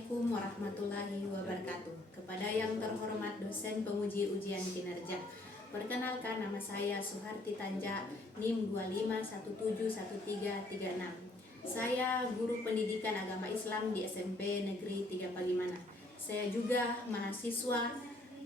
Assalamualaikum warahmatullahi wabarakatuh. Kepada yang terhormat dosen penguji ujian kinerja, perkenalkan, nama saya Suharti Tanja, NIM 25171336. Saya guru pendidikan agama Islam di SMP Negeri 3 Palimana. Saya juga mahasiswa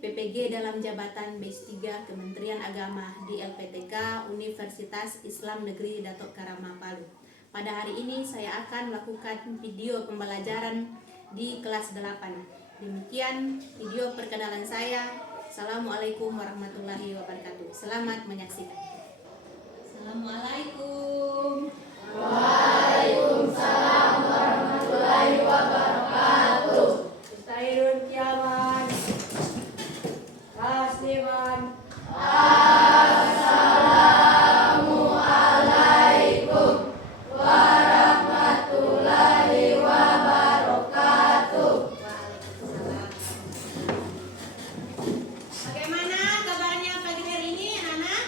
PPG dalam jabatan BES 3 Kementerian Agama di LPTK Universitas Islam Negeri Datuk Karama Palu. Pada hari ini saya akan melakukan video pembelajaran di kelas 8. Demikian video perkenalan saya. Assalamualaikum warahmatullahi wabarakatuh. Selamat menyaksikan. Assalamualaikum. Waalaikumsalam warahmatullahi wabarakatuh. Istairun kiaman. Tasliman. Assalamualaikum warahmatullahi wabarakatuh. Waalaikumsalam. Bagaimana kabarnya pagi hari ini, anak-anak?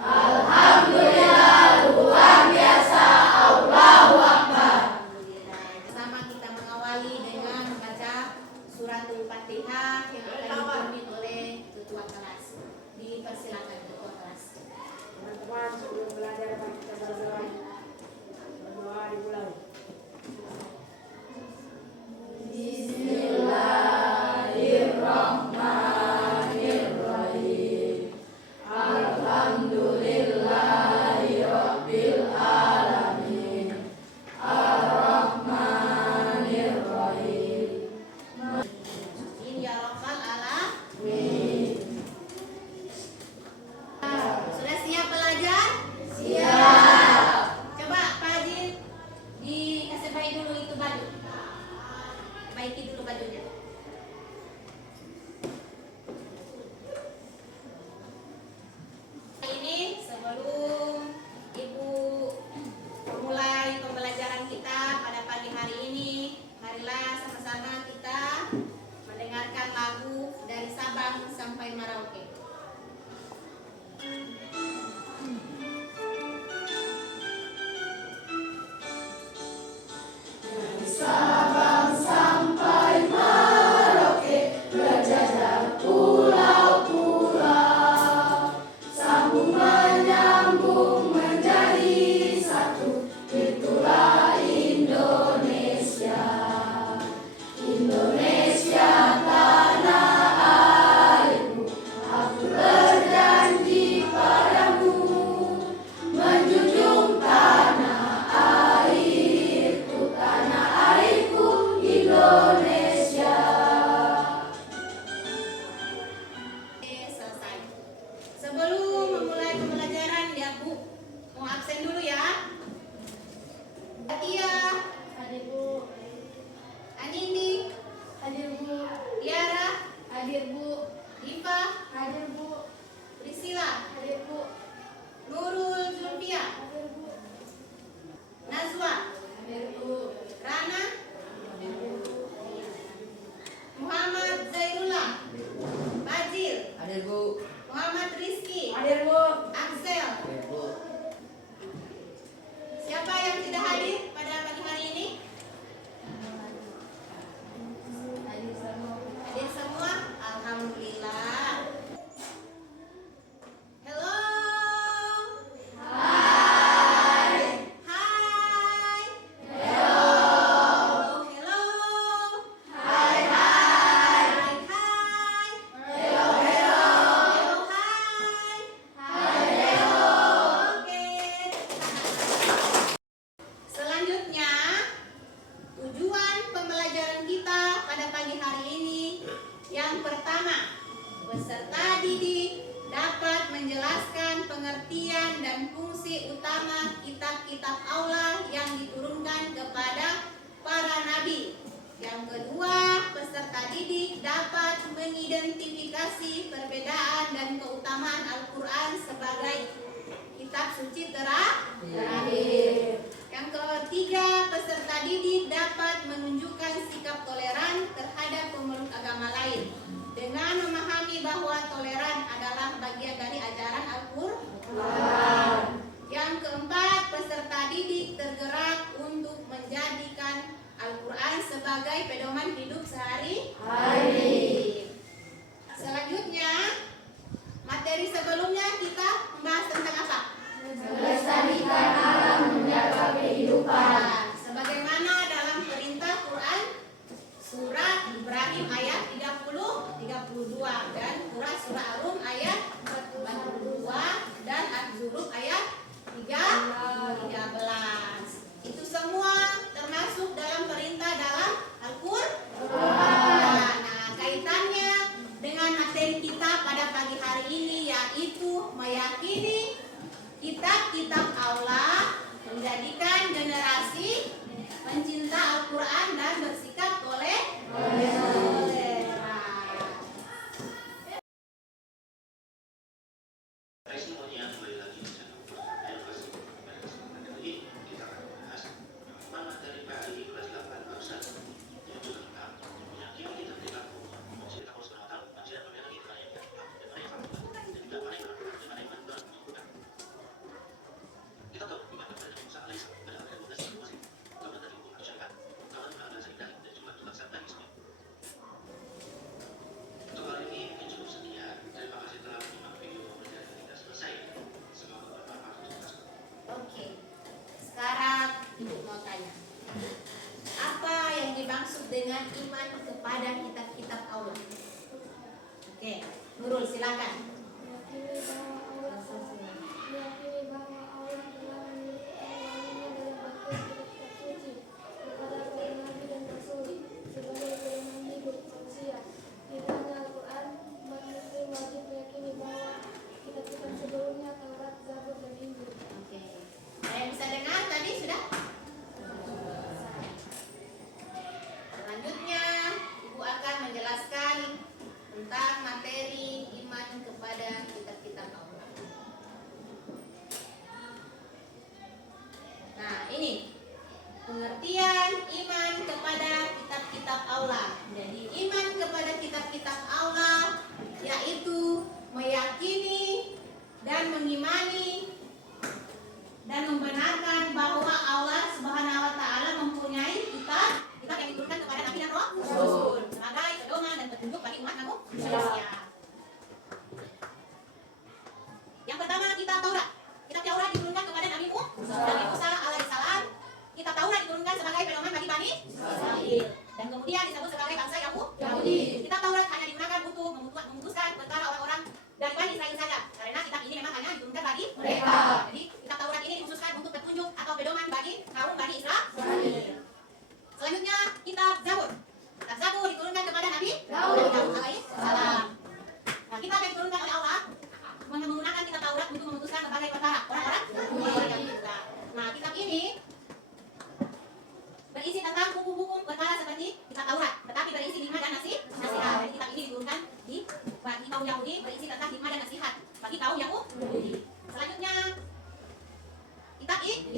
Alhamdulillah luar biasa. Allahu Akbar. Alhamdulillah. Bersama kita mengawali dengan membaca suratul Fatihah yang akan dipimpin oleh ketua kelas. Dipersilakan ketua kelas. Teman-teman, sebelum belajar mari kita berdoa. Berdoa dimulai. Bismillahirrahmanirrahim. Alhamdulillahirabbil alamin. Ar-Rahmanirrahim. Amin ya rabbal alamin. Sudah siap belajar? Siap. Coba Pak Haji dikasih baik dulu itu baju. Baiki dulu bajunya. Ini sebelum Ibu memulai pembelajaran kita pada pagi hari ini, marilah sama-sama kita mendengarkan lagu dari Sabang sampai Merauke. Sabang sampai Merauke, berjajah pulau-pulau, sambung menyambung menjadi satu, itulah Indonesia. Indonesia tanah airku, aku berjanji padamu, menjunjung tanah airku, tanah airku Indonesia. Oke, selesai. Sebelum memulai pembelajaran, ya Bu, mau absen dulu ya. Tia, Hadir Bu. Anindi, Hadir Bu. Tiara, Hadir Bu. Diva, Hadir Bu. Priscila, Hadir Bu. Nurul Zulfia, Hadir Bu. Nazwa, Hadir Bu. Rana, Hadir Bu. Muhammad Zairullah, Bajil, Hadir Bu. Muhammad Rizki, Hadir Bu. Axel. Hadir Bu. Siapa yang tidak hadir pada pagi hari ini? Hadir semua. Hadir semua? Alhamdulillah. Hello. Hai. Hai. Hello. Hello. Hai hai. Hai. Hai. Hello hello. Hello. Hai. Hai hello. Oke. Selanjutnya, tujuan pembelajaran kita pada pagi hari ini yang pertama, peserta didik dapat menjelaskan pengertian dan fungsi utama kitab-kitab aula yang diturunkan kepada para nabi. Yang kedua, peserta didik dapat mengidentifikasi perbedaan dan keutamaan Al-Quran sebagai kitab suci terakhir. Yang ketiga, peserta didik dapat menunjukkan sikap toleran terhadap pemeluk agama lain dengan memahami bahwa toleran adalah bagian dari ajaran Al-Quran. Yang keempat, peserta didik tergerak untuk menjadikan Al-Quran sebagai pedoman hidup dan surah Ar-Rum ayat 42 dan Az-Zukhruf ayat 13. Itu semua termasuk dalam perintah dalam Al-Qur'an. Nah, kaitannya dengan materi kita pada pagi hari ini yaitu meyakini kitab-kitab Allah, menjadikan generasi pencinta Al-Quran dan bersikap toleran. Resikonya kembali lagi ke edukasi pada kesempatan kali ini kita akan membahas materi PAI kelas 8 barusan yaitu tentang meyakini kitab-kitab Allah. Maksudnya Allah Subhanahu wa taala manusia memiliki mana yang tidak dan mana yang fakta dan juga mana yang benar dan mana yang benar menyebutkan. Kita tahu di mana pada Nabi Musa alaihissalam ada 12 masing kawan dari hukum syariat, kawan berada syariat dan juga tulasan dan ismi. Untuk kali ini mungkin cukup sekian. Terima kasih telah menyimak video dan hingga selesai. Semoga bermanfaat untuk kita semua. Oke, sekarang Ibu mau tanya, apa yang dimaksud dengan iman kepada kitab-kitab Allah? Oke, Nurul silakan. Meyakini bahwa Allah telah memiliki ilmunya dalam bagian kitab suci kepada para nabi dan rasul sebagai pedoman hidup manusia. Tidak hanya Al-Quran, umat muslim wajib meyakini bahwa kitab-kitab sebelumnya Taurat, Zabur, dan Injil. Oke, saya bisa dengar tadi sudah? Selanjutnya, Ibu akan menjelaskan tentang materi iman kepada kitab-kitab Allah. Nah, ini pengertian iman kepada kitab-kitab Allah. Jadi, iman kepada kitab-kitab Allah yaitu meyakini dan mengimani dan membenarkan bahwa Allah Subhanahu wa taala mempunyai kitab yang diturunkan kepada Nabi dan Rasul sebagai pedoman dan petunjuk bagi umat manusia. Yang pertama, kitab Taurat. Kitab Taurat diturunkan kepada Nabi Musa alaihissalam. Kitab Taurat diturunkan sebagai pedoman bagi Bani Israil dan kemudian disebut sebagai bangsa Yahudi. Kitab Taurat hanya digunakan untuk memutuskan perkara orang-orang dari Bani Israil saja, karena kitab ini memang hanya diturunkan bagi mereka. Jadi kitab Taurat ini dikhususkan untuk petunjuk atau pedoman bagi kaum Bani Israil. Selanjutnya kitab Zabur. Kitab Zabur diturunkan kepada Nabi Daud alaihissalam. Nah, kitab yang diturunkan oleh Allah menggunakan kitab Taurat untuk memutuskan berbagai perkara orang-orang yang kita. Nah, kitab ini berisi tentang hukum-hukum perkara seperti kitab Taurat, tetapi berisi hikmah dan nasihat. Jadi kitab ini diturunkan bagi kaum Yahudi, berisi tentang hikmah dan nasihat bagi kaum Yahudi. Selanjutnya kitab ini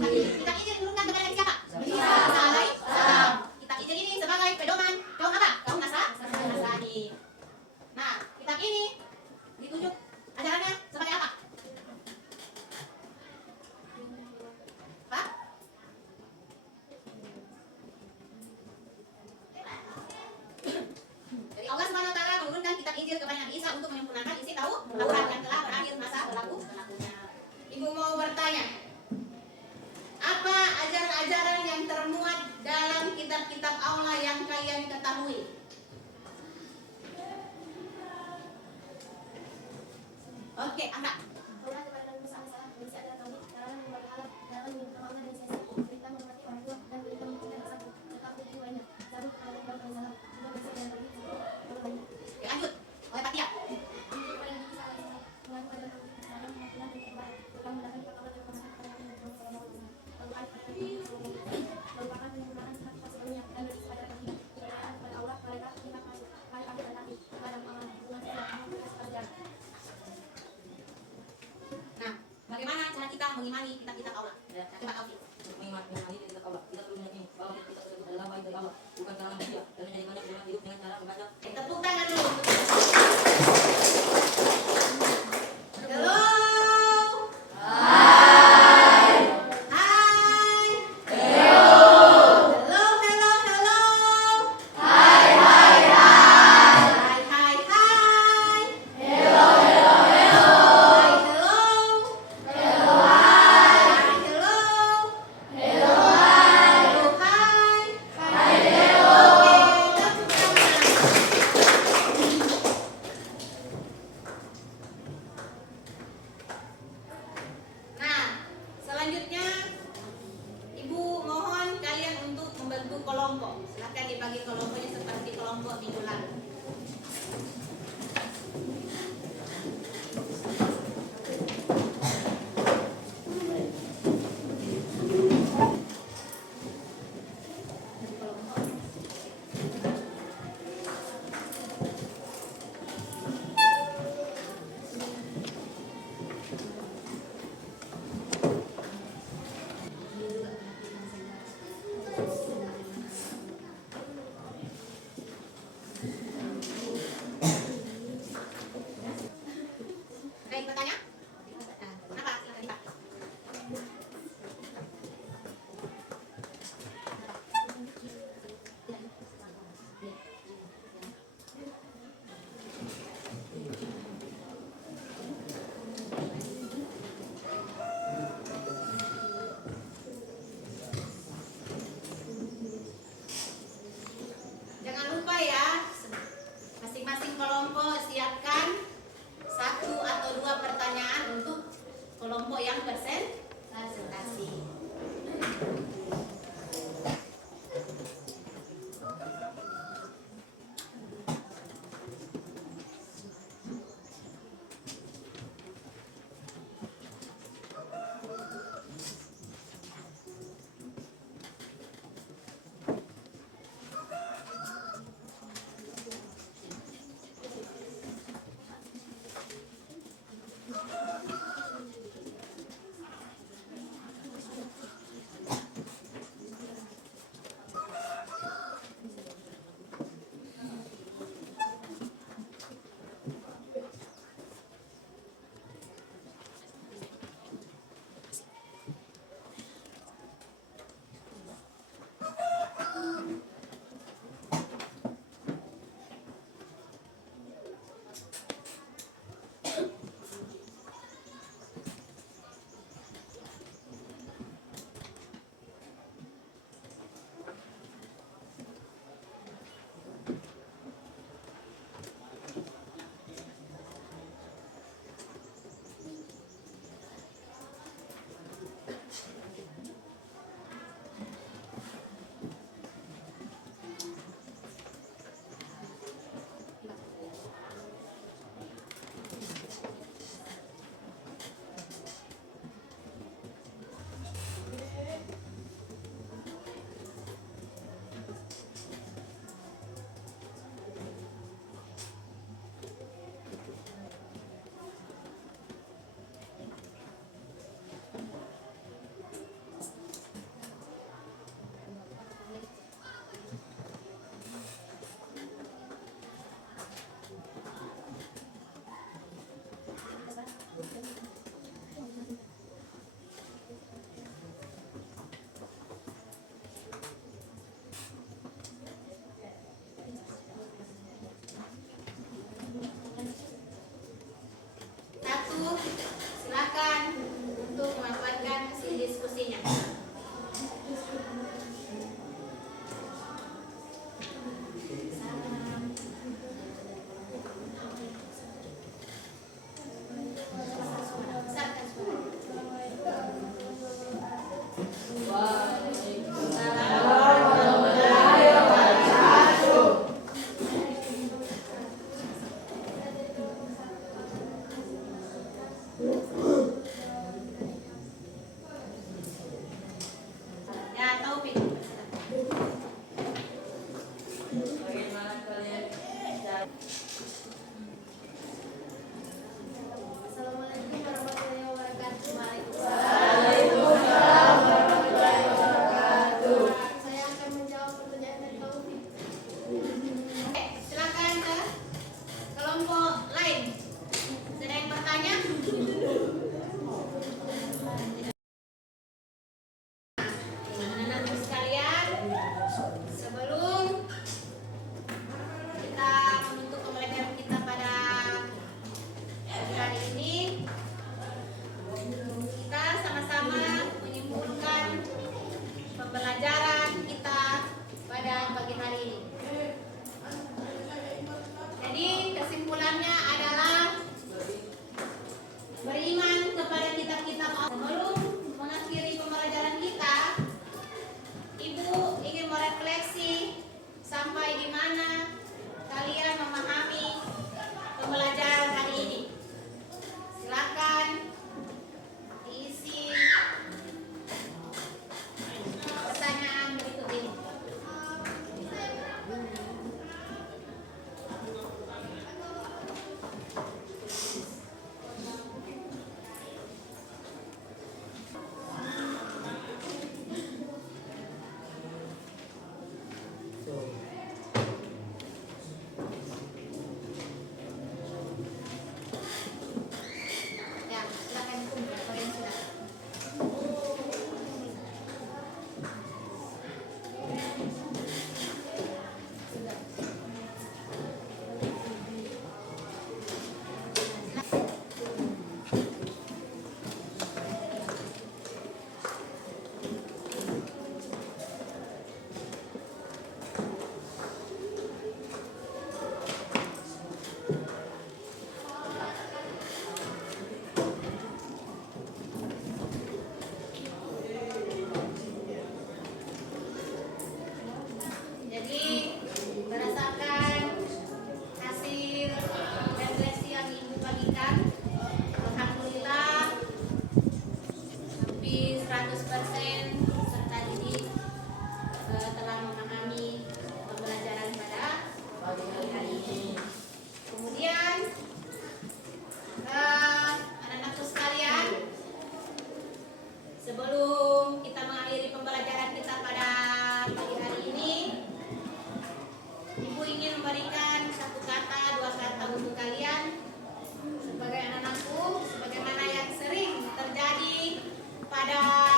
diturunkan kepada Nabi siapa? Isa alaihissalam. Kitab Injil ini sebagai pedoman kaum apa? Kaum Nasrani. Nah, kitab ini ditunjuk ajarannya sebagai apa? Pak? Jadi Allah Subhanahu wa taala menurunkan kitab Injil kepada Nabi Isa untuk menyempurnakan isi Taurat yang telah berakhir masa berlakunya. Ibu mau bertanya, apa ajaran-ajaran yang termuat dalam kitab-kitab Allah yang kalian ketahui? Oke, Anda. Taurat kepada Nabi Musa alaihissalam berisi ajaran tauhid, larangan membuat halal, larangan menyebut nama Allah dan sia-sia, perintah menghormati orang tua dan perintah mencintai anak satu, serta hukum lainnya. Zabur kepada Nabi Daud alaihissalam juga berisi ajaran tauhid seperti orang lainnya. Oke, lanjut. Oleh Fatia. Injil kepada Nabi Isa alaihissalam mengaku ajaran tauhid, larangan menghapuskan dan kebaikan, serta mendatangi kitab Allah dan kebenaran kepada Nabi Muhammad SAW. Al-Quran kepada Nabi Muhammad SAW merupakan penyempurnaan kitab sebelumnya dan berisi ajaran tauhid, kepercayaan kepada Allah, malaikat, pihak masuk, hari akhir dan nanti, kepada amanah, hubungan sosial, dan sejarah. Nah, bagaimana cara kita mengimani kitab-kitab Allah? Coba Taufik. Untuk mengimani kitab Allah, kita perlu meyakini bahwa kitab tersebut adalah wahyu dari Allah, bukan kalangan manusia, dan menjadikannya pedoman hidup dengan cara membaca. Tepuk tangan dulu. Halo. Hai. Hai. Hello. Halo, halo, halo. Hai, hai, hai. Hai, hai, hai. Hello, hello, hello. Hai, hello. Hello, hai. Hai, hello. Hello, hai. Hello, hai. Hai, hello. Oke, 100% peserta didik telah memahami pembelajaran pada pagi hari ini. Kemudian anak-anakku sekalian, sebelum kita mengakhiri pembelajaran kita pada pagi hari ini, Ibu ingin memberikan satu kata, dua kata untuk kalian sebagai anak-anakku, sebagaimana yang sering terjadi pada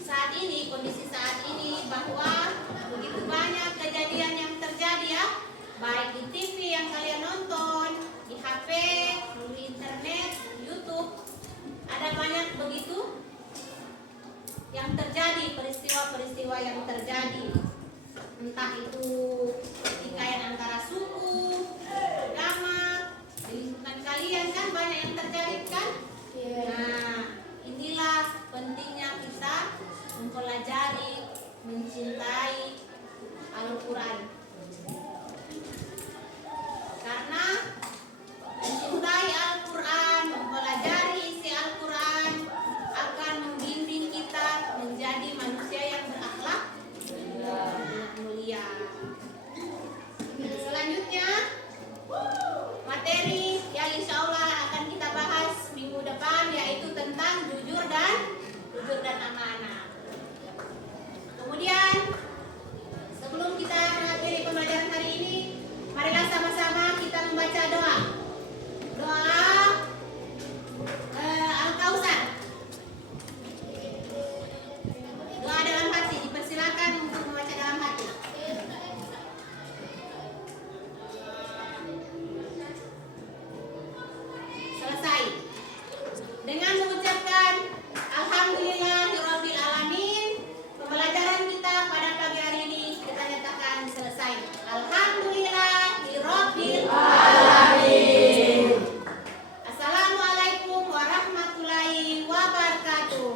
saat ini, kondisi saat ini, bahwa begitu banyak kejadian yang terjadi ya, baik di TV yang kalian nonton, di HP, di internet, YouTube, ada banyak begitu yang terjadi, peristiwa-peristiwa yang terjadi, entah itu pertikaian antara suku, agama, di lingkungan kalian kan banyak yang terjadi kan? Nah, inilah pentingnya kita mempelajari, mencintai Al-Quran. Karena mencintai Al-Quran, mempelajari isi Al-Quran akan membimbing kita menjadi manusia yang berakhlak mulia. Selanjutnya, materi yang insya Allah akan kita bahas minggu depan, yaitu tentang jujur dan amanah. Kemudian, sebelum kita mengakhiri pembelajaran hari ini, marilah sama-sama kita membaca doa. Doa Al-Kausar. Doa dalam hati, dipersilakan untuk membaca dalam hati. Selesai dengan mengucapkan Alhamdulillahirabbil alamin. Pembelajaran kita pada pagi hari ini kita nyatakan selesai. Alhamdulillahirabbil alamin. Assalamualaikum warahmatullahi wabarakatuh.